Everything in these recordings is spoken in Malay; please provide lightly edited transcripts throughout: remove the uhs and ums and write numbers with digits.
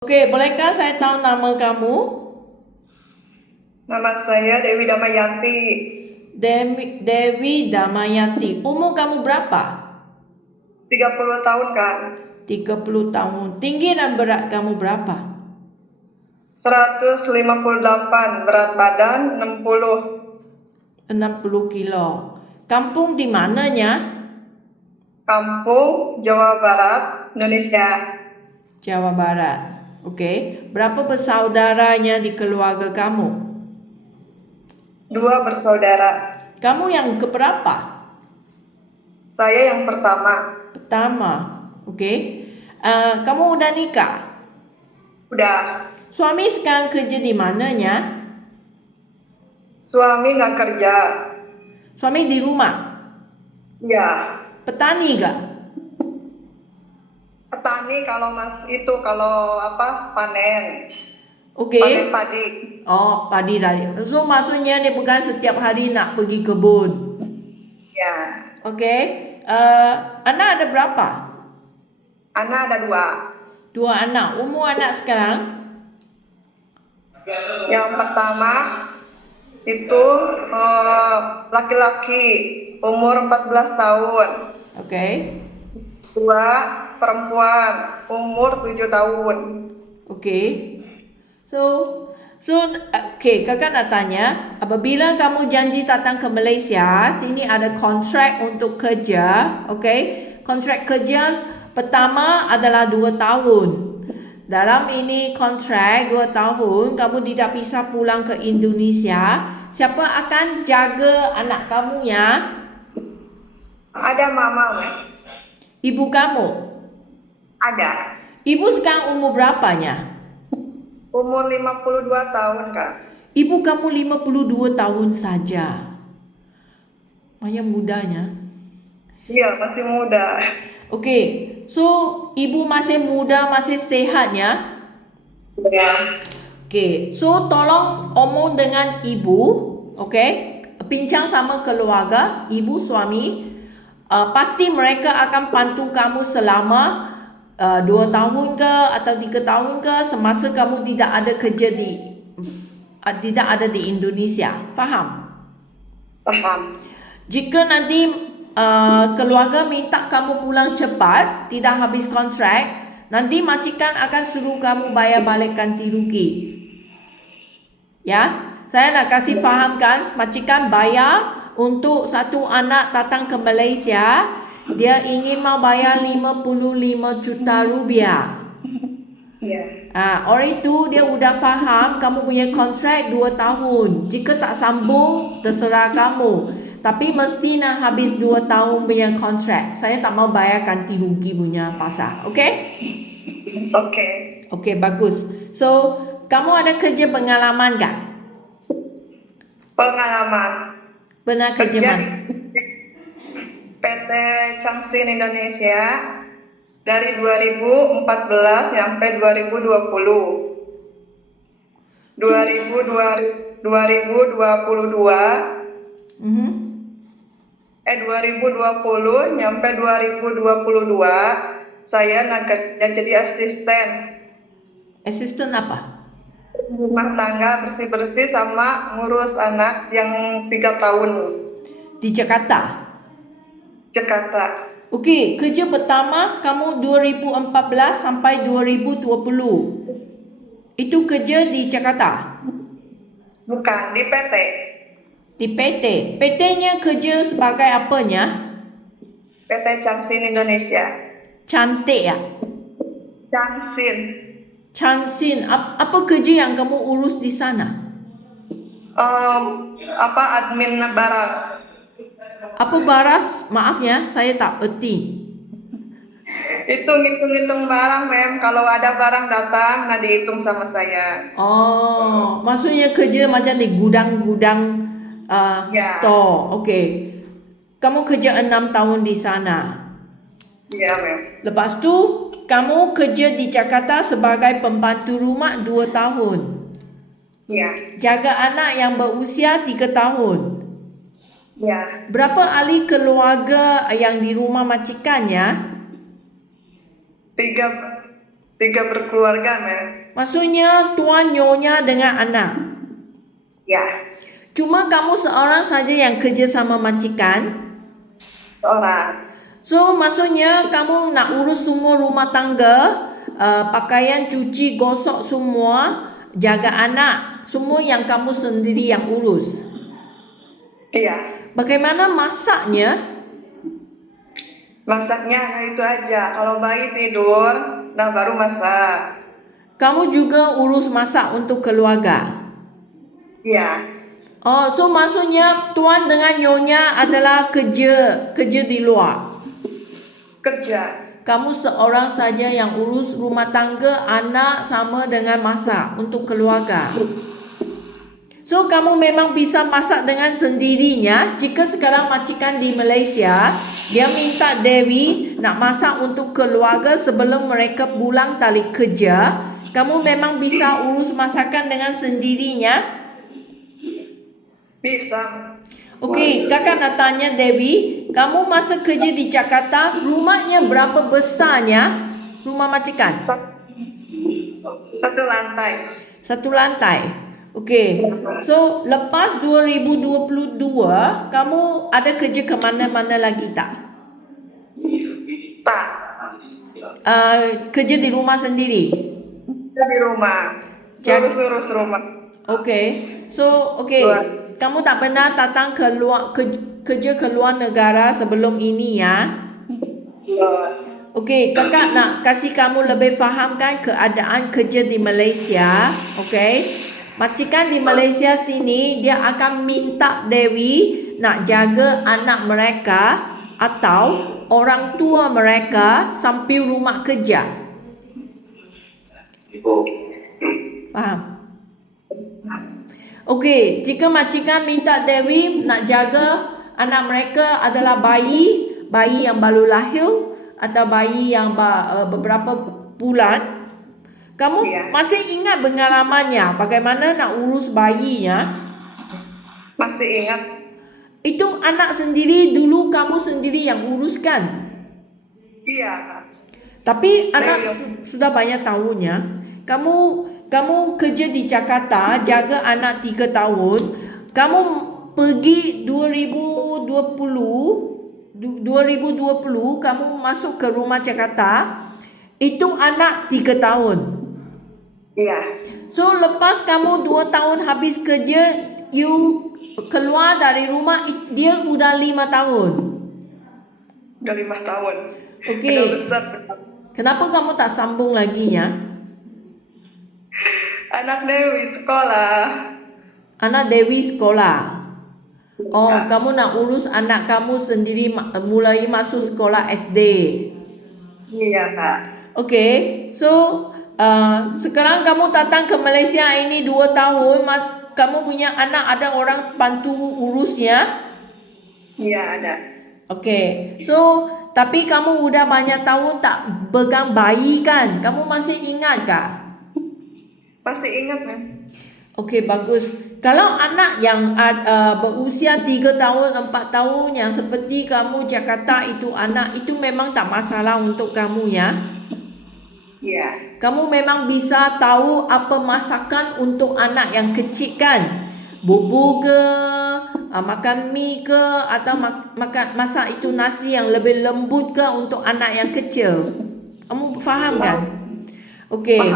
Oke, bolehkah saya tahu nama kamu? Nama saya Dewi Damayanti, Dewi Damayanti. Umur kamu berapa? 30 tahun Kak. 30 tahun. Tinggi dan berat kamu berapa? 158, berat badan 60. 60 kilo. Kampung di mananya? Kampung, Jawa Barat, Indonesia. Jawa Barat. Oke. Berapa bersaudaranya di keluarga kamu? 2 bersaudara. Kamu yang keberapa? Saya yang pertama. Pertama. Oke. Kamu udah nikah? Udah. Suami sekarang kerja di mananya? Suami nggak kerja. Suami di rumah? Ya. Petani gak? Petani kalau panen. Oke. Panen padi. Oh, padi dari. So maksudnya dia bukan setiap hari nak pergi kebun. Ya. Oke. Anak ada berapa? Anak ada 2. 2 anak. Umur anak sekarang? Yang pertama itu laki-laki, umur 14 tahun. Oke. 2 perempuan, umur 7 tahun. Oke. Oke, kakak nak tanya, apabila kamu janji datang ke Malaysia, sini ada kontrak untuk kerja, oke? Kontrak kerja pertama adalah 2 tahun. Dalam ini kontrak 2 tahun, kamu tidak bisa pulang ke Indonesia. Siapa akan jaga anak kamu ya? Ada mama, Ibu kamu. ada. Ibu sekarang umur berapanya? Umur 52 tahun, Kak. Ibu kamu 52 tahun saja. Banyak mudanya. Iya, masih muda. Oke, so ibu masih muda, masih sehat ya? Ya. Oke, so tolong omong dengan ibu, oke? Bincang sama keluarga, ibu, suami. Pasti mereka akan bantu kamu selama 2 tahun ke atau 3 tahun ke semasa kamu tidak ada kerja tidak ada di Indonesia. Faham? Paham. Jika nanti keluarga minta kamu pulang cepat, tidak habis kontrak, nanti majikan akan suruh kamu bayar balik ganti rugi. Ya, saya nak kasih fahamkan, majikan bayar untuk satu anak datang ke Malaysia, dia ingin mau bayar 55 juta rupiah. Iya. Orang itu dia udah faham kamu punya kontrak 2 tahun. Jika tak sambung, terserah kamu. Tapi mesti nak habis 2 tahun punya kontrak. Saya tak mau bayar ganti rugi punya pasal. Okay? Oke. Okay, bagus. So, kamu ada kerja pengalaman tak? Pengalaman Pernah kerja kerja mana? di PT Changsin Indonesia dari 2014 sampai 2020. 2022 2020 nyampe 2022 saya kerja jadi asisten Asisten apa? rumah tangga, bersih-bersih sama ngurus anak yang 3 tahun. Di Jakarta. Jakarta. Okey, kerja pertama kamu 2014 sampai 2020. Itu kerja di Jakarta. Bukan di PT. Di PT. PT-nya kerja sebagai apanya? PT Changsin Indonesia. Cantik ya? Changsin. Changsin. Apa kerja yang kamu urus di sana? Admin barang. Apa baras? Maaf ya, saya tak erti. Itu ngitung-ngitung barang, Mem. Kalau ada barang datang, nah dihitung sama saya. Oh, maksudnya kerja macam di gudang-gudang Ya. store. Okey. Kamu kerja 6 tahun di sana. Iya, Mem. Lepas tu, kamu kerja di Jakarta sebagai pembantu rumah 2 tahun. Iya. Jaga anak yang berusia 3 tahun. Ya. Berapa ahli keluarga yang di rumah majikannya? 3 3 berkeluarga, Mem. Maksudnya tuan, nyonya dengan anak. Ya, Cuma kamu seorang saja yang kerja sama majikan. seorang. So maksudnya kamu nak urus semua rumah tangga, pakaian, cuci, gosok semua, jaga anak, semua yang kamu sendiri yang urus. Iya, Bagaimana masaknya? masaknya hanya itu aja. Kalau bayi tidur, nah baru masak. Kamu juga urus masak untuk keluarga. Iya, Oh, so maksudnya tuan dengan nyonya adalah kerja di luar. kerja. Kamu seorang saja yang urus rumah tangga, anak sama dengan masak untuk keluarga. So kamu memang bisa masak dengan sendirinya. Jika sekarang majikan di Malaysia, dia minta Dewi nak masak untuk keluarga sebelum mereka pulang balik kerja, kamu memang bisa urus masakan dengan sendirinya. Bisa. Okey, kakak nak tanya Dewi, kamu masa kerja di Jakarta, rumahnya berapa besarnya? Rumah majikan? Satu lantai. Satu lantai. Okey. So, lepas 2022, kamu ada kerja ke mana-mana lagi tak? Tak. Kerja di rumah sendiri? Kita di rumah. Urus-urus rumah. Okey. So, okey. Kamu tak pernah datang kerja ke luar negara sebelum ini ya? Okey, kakak nak kasih kamu lebih fahamkan keadaan kerja di Malaysia. Okey. Majikan di Malaysia sini dia akan minta Dewi nak jaga anak mereka atau orang tua mereka sambil rumah kerja. Faham? Okey, jika majikan minta Dewi nak jaga anak mereka adalah bayi yang baru lahir atau bayi yang beberapa bulan, kamu masih ingat pengalamannya bagaimana nak urus bayinya? Masih ingat. Itu anak sendiri dulu kamu sendiri yang uruskan. Iya. Tapi anak sudah banyak tahunnya. Kamu kerja di Jakarta, jaga anak 3 tahun. Kamu pergi 2020, kamu masuk ke rumah Jakarta. Itu anak 3 tahun. Iya. So lepas kamu 2 tahun habis kerja, you keluar dari rumah, dia udah 5 tahun. Udah 5 tahun. Okey. Kenapa kamu tak sambung lagi ya? Anak Dewi sekolah. Anak Dewi sekolah. Oh, kamu nak urus anak kamu sendiri mulai masuk sekolah SD. Iya, Kak. Okey. So, sekarang kamu datang ke Malaysia ini 2 tahun, kamu punya anak ada orang bantu urusnya? Iya, ada. Okey. So, tapi kamu udah banyak tahun tak pegang bayi kan? Kamu masih ingat kah? Masih ingat, Mem. Okey, bagus. Kalau anak yang berusia 3 tahun, 4 tahun yang seperti kamu Jakarta itu anak, itu memang tak masalah untuk kamu ya? Iya. Kamu memang bisa tahu apa masakan untuk anak yang kecil kan? Bubur ke, makan mie ke, atau masak itu nasi yang lebih lembut ke untuk anak yang kecil? Kamu faham kan? Okey.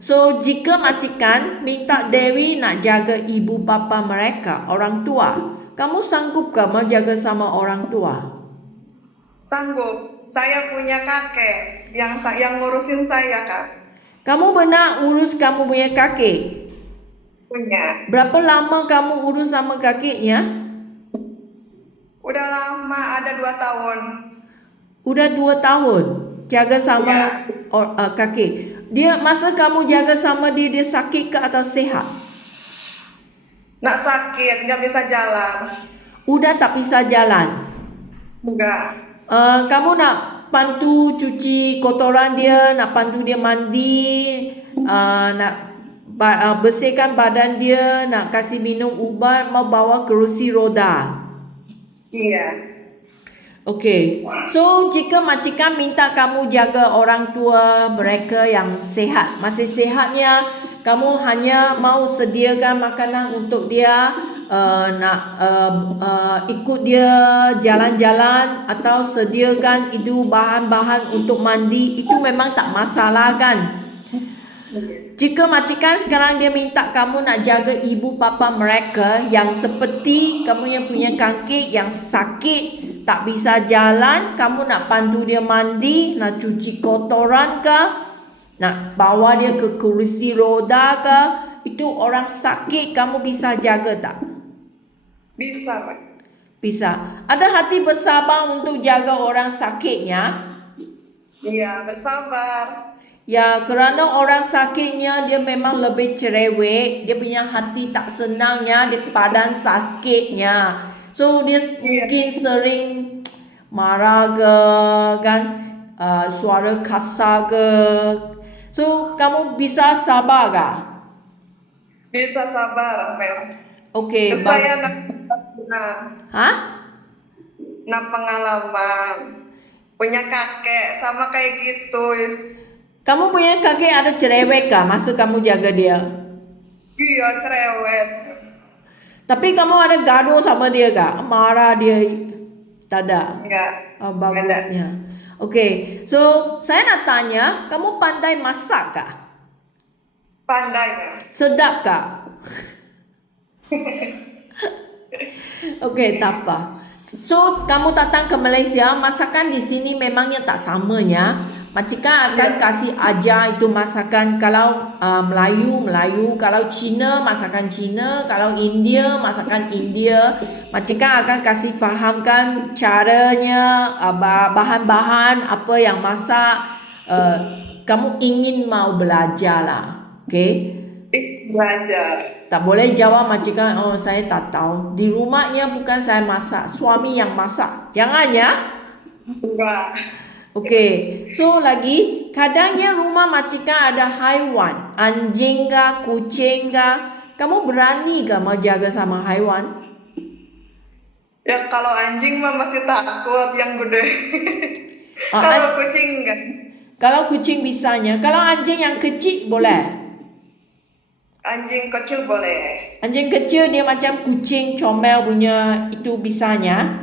So, jika majikan minta Dewi nak jaga ibu bapa mereka, orang tua, kamu sanggup ke menjaga sama orang tua? Sanggup. Saya punya kakek yang ngurusin saya, Kak. Kamu pernah urus kamu punya kakek? Punya. Berapa lama kamu urus sama kakeknya? Udah lama, ada 2 tahun. Udah 2 tahun jaga sama kakek. Dia masa kamu jaga sama dia sakit ke atau sihat? Nak sakit, nggak bisa jalan. Udah tak bisa jalan? Enggak. Kamu nak bantu cuci kotoran dia, nak bantu dia mandi, nak bersihkan badan dia, nak kasih minum ubat, mau bawa kerusi roda. Iya. Okey. So jika majikan minta kamu jaga orang tua mereka yang sihat, masih sihatnya, kamu hanya mau sediakan makanan untuk dia, ikut dia jalan-jalan atau sediakan itu bahan-bahan untuk mandi, itu memang tak masalah kan? Jika majikan sekarang dia minta kamu nak jaga ibu bapa mereka yang seperti kamu yang punya kaki yang sakit, tak bisa jalan, kamu nak bantu dia mandi, nak cuci kotoran ke, nak bawa dia ke kursi roda ke, itu orang sakit kamu bisa jaga tak? Bisa, Pak. Bisa. Ada hati bersabar untuk jaga orang sakitnya? Iya, bersabar. Ya, kerana orang sakitnya dia memang lebih cerewet, dia punya hati tak senangnya, dia badan sakitnya. So dia mungkin sering marah ke kan, suara kasar ke. So kamu bisa sabar kah? Bisa sabar, Mem. Okey, Saya Hah? pengalaman. Punya kakek sama kayak gitu. Kamu punya kakek ada cerewet kah masa kamu jaga dia? Iya, cerewet. Tapi kamu ada gaduh sama dia kah? Marah dia? Tak ada. Enggak. Oh, bagusnya. Okey, so saya nak tanya, kamu pandai masak kah? Pandai, Mem. Sedap kah? Okey, tak apa. So, kamu datang ke Malaysia, masakan di sini memangnya tak samanya. Majikan akan kasih ajar itu masakan. Kalau Melayu, kalau Cina, masakan Cina. Kalau India, masakan India. Majikan akan kasih fahamkan caranya, bahan-bahan apa yang masak. Kamu ingin mau belajar lah. Okay? Belajar. Tak boleh jawab majikan, oh saya tak tahu. Di rumahnya bukan saya masak, suami yang masak. Jangan ya. Enggak. Okey. So lagi, kadangnya rumah majikan ada haiwan, anjing ke, kucing ke. Kamu berani ke mau jaga sama haiwan? Ya kalau anjing mah masih takut yang gede. Kalau kucing enggak. Kalau kucing bisanya, kalau anjing yang kecil boleh. Anjing kecil boleh. Anjing kecil dia macam kucing comel punya itu bisanya.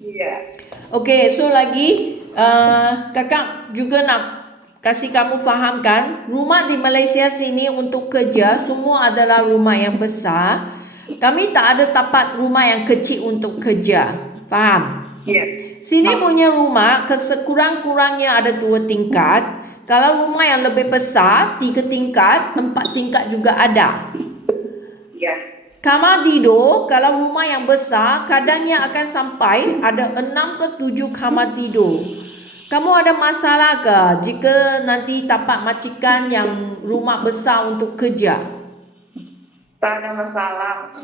Iya. Okey, so lagi kakak juga nak kasih kamu fahamkan, rumah di Malaysia sini untuk kerja semua adalah rumah yang besar. Kami tak ada tempat rumah yang kecil untuk kerja. Faham? Iya. Sini punya rumah sekurang-kurangnya ada 2 tingkat. Kalau rumah yang lebih besar, 3 tingkat, 4 tingkat juga ada. Iya. Kamar tidur, kalau rumah yang besar, kadangnya akan sampai ada 6 ke 7 kamar tidur. Kamu ada masalah ke jika nanti tapak majikan yang rumah besar untuk kerja? Tak ada masalah.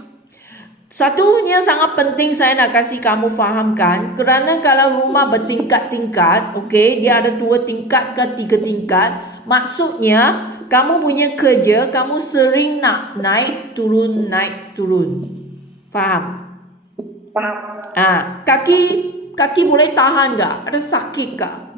Satunya sangat penting saya nak kasih kamu fahamkan, kerana kalau rumah bertingkat-tingkat, okey, dia ada 2 tingkat ke 3 tingkat, maksudnya kamu punya kerja, kamu sering nak naik turun. Faham? Paham. Kaki boleh tahan tak? Ada sakit tak?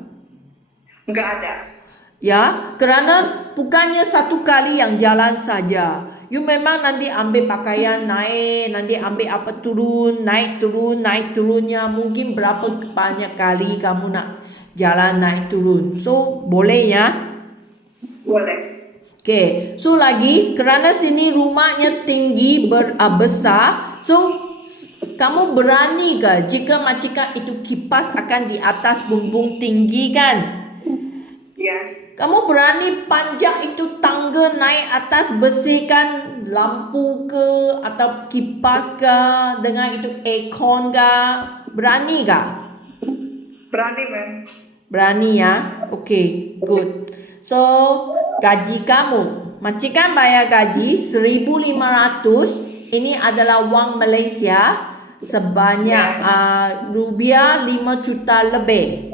Enggak ada. Ya, kerana bukannya satu kali yang jalan saja. You memang nanti ambil pakaian naik, nanti ambil apa turun, naik turunnya. Mungkin berapa banyak kali kamu nak jalan naik turun. So, boleh ya? Boleh. Okay, so lagi kerana sini rumahnya tinggi besar, so kamu berani ke jika majikan itu kipas akan di atas bumbung tinggi kan? Ya. Kamu berani panjat itu tangga naik atas bersihkan lampu ke atau kipas ke dengan itu aircon ke? Berani ke? Berani, Mem. Berani ya? Okay, good. So, gaji kamu, majikan bayar gaji 1,500. Ini adalah wang Malaysia sebanyak rupiah 5 juta lebih.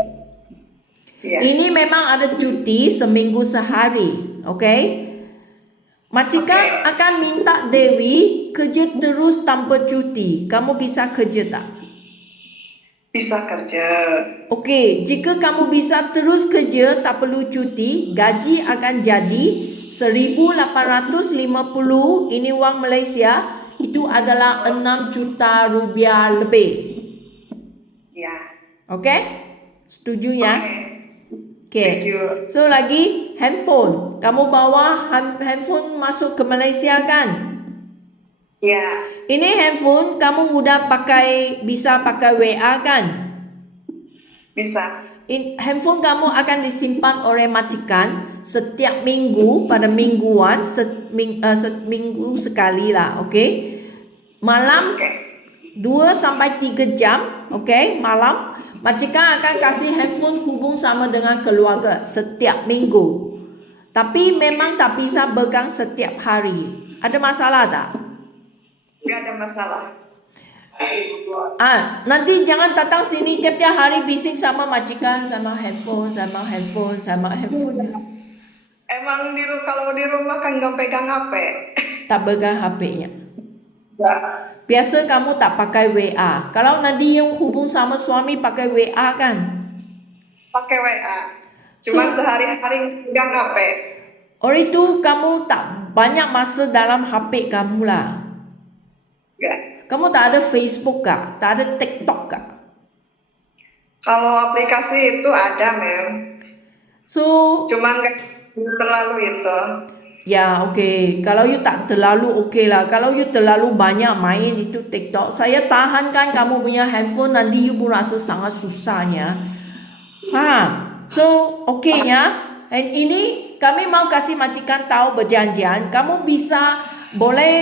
Ya. Ini memang ada cuti seminggu sehari, okay? Majikan akan minta Dewi kerja terus tanpa cuti. Kamu bisa kerja tak? Bisa kerja. Okey, jika kamu bisa terus kerja tak perlu cuti, gaji akan jadi 1,850, ini wang Malaysia, itu adalah 6 juta rupiah lebih. Ya. Okey? Setuju ya? Oke. Okey. Setuju. So lagi handphone. Kamu bawa handphone masuk ke Malaysia kan? Ya. Ini handphone kamu udah bisa pakai WA kan? Bisa. Handphone kamu akan disimpan oleh majikan setiap minggu pada mingguan, seminggu sekali lah, okey? Malam Oke. 2 sampai 3 jam, okey? Malam majikan akan kasih handphone hubung sama dengan keluarga setiap minggu. Tapi memang tak bisa pegang setiap hari. Ada masalah tak? Nggak ada masalah. Nanti jangan datang sini tiap-tiap hari bising sama majikan, sama handphone. Emang kalau di rumah kan nggak pegang HP. Tak pegang HP-nya. Nggak. Biasa kamu tak pakai WA. Kalau nanti yang hubung sama suami pakai WA kan? Pakai WA. Cuma sehari-hari pegang HP. Orang itu kamu tak banyak masa dalam HP kamu lah. Nggak. Kamu tak ada Facebook kah? Tak ada TikTok kah? Kalau aplikasi itu ada, Mem. So, Cuma nggak terlalu itu. ya okey. Kalau you tak terlalu okey lah. Kalau you terlalu banyak main itu TikTok, saya tahankan kamu punya handphone, nanti you pun rasa sangat susahnya. So okey ya. And ini kami mau kasih majikan tahu perjanjian. Kamu boleh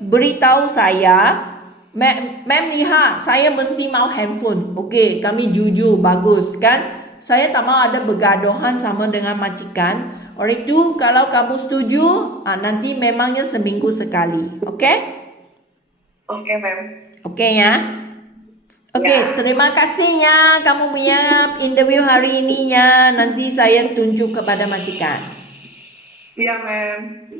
beritahu saya, Ma'am lihat, saya mesti mau handphone. Okey, kami jujur, bagus kan? Saya tak mau ada bergaduhan sama dengan majikan. Oleh itu, kalau kamu setuju, nanti memangnya seminggu sekali. Okey? Oke, Mem. Okey ya? Okey, Ya. terima kasih ya kamu punya interview hari ini ya. Nanti saya tunjuk kepada majikan. Iya, Mem.